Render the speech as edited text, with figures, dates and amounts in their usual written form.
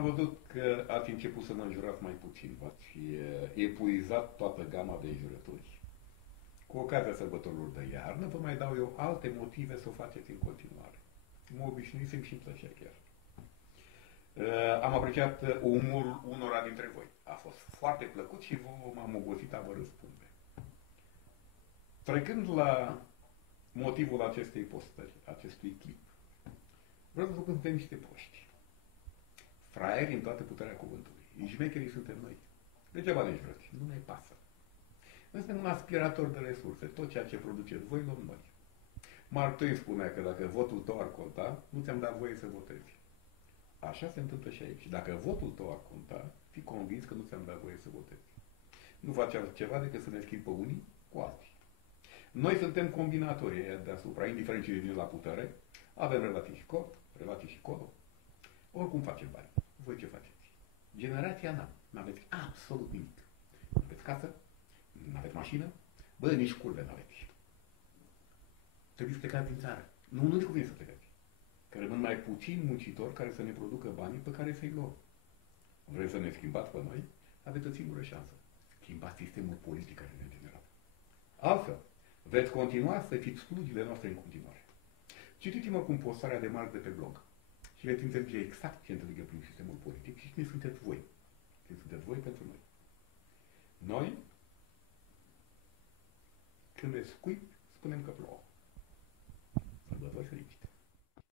Am văzut că ați început să mă înjurați mai puțin, v-ați epuizat toată gama de înjurături. Cu ocazia sărbătorilor de iarnă, vă mai dau eu alte motive să o faceți în continuare. Mă obișnuisem și îmi plăcea chiar. Am apreciat umorul unora dintre voi. A fost foarte plăcut și m-am obosit a vă răspunde. Trecând la motivul acestei postări, acestui clip, vreau să vă spun că suntem niște proști. Fraieri în toată puterea cuvântului. Șmecherii suntem noi. Degeaba ne jurați. Nu ne pasă. Noi suntem un aspirator de resurse. Tot ceea ce produceți voi, luăm noi. Mark Twain spunea că dacă votul tău ar conta, nu ți-am dat voie să votezi. Așa se întâmplă și aici. Dacă votul tău ar conta, fii convins că nu ți-am dat voie să votezi. Nu faci altceva decât să ne schimbi pe unii cu alții. Noi suntem combinatorii aia deasupra, indiferent ce vine la putere, avem relații și colo. Oricum facem bani. Voi ce faceți? Generația mea. N-aveți absolut nimic. N-aveți casă, n-aveți mașină, bă, nici curve n-aveți. Trebuie să plecați din țară. Nu-i cuvine să plecați. Că rămân mai puțini muncitori care să ne producă banii pe care să-i luăm. Vreți să ne schimbați pe noi? Aveți o singură șansă. Schimbați sistemul politic care ne-a generat. Altfel, veți continua să fiți slugile noastre în continuare. Citiți-mă cu postarea de Marx de pe blog și veți înțelege exact ce înțelegă prin sistemul politic și cine sunteți voi. Cine sunteți voi pentru noi. Noi, când ne scuip, spunem că plouă.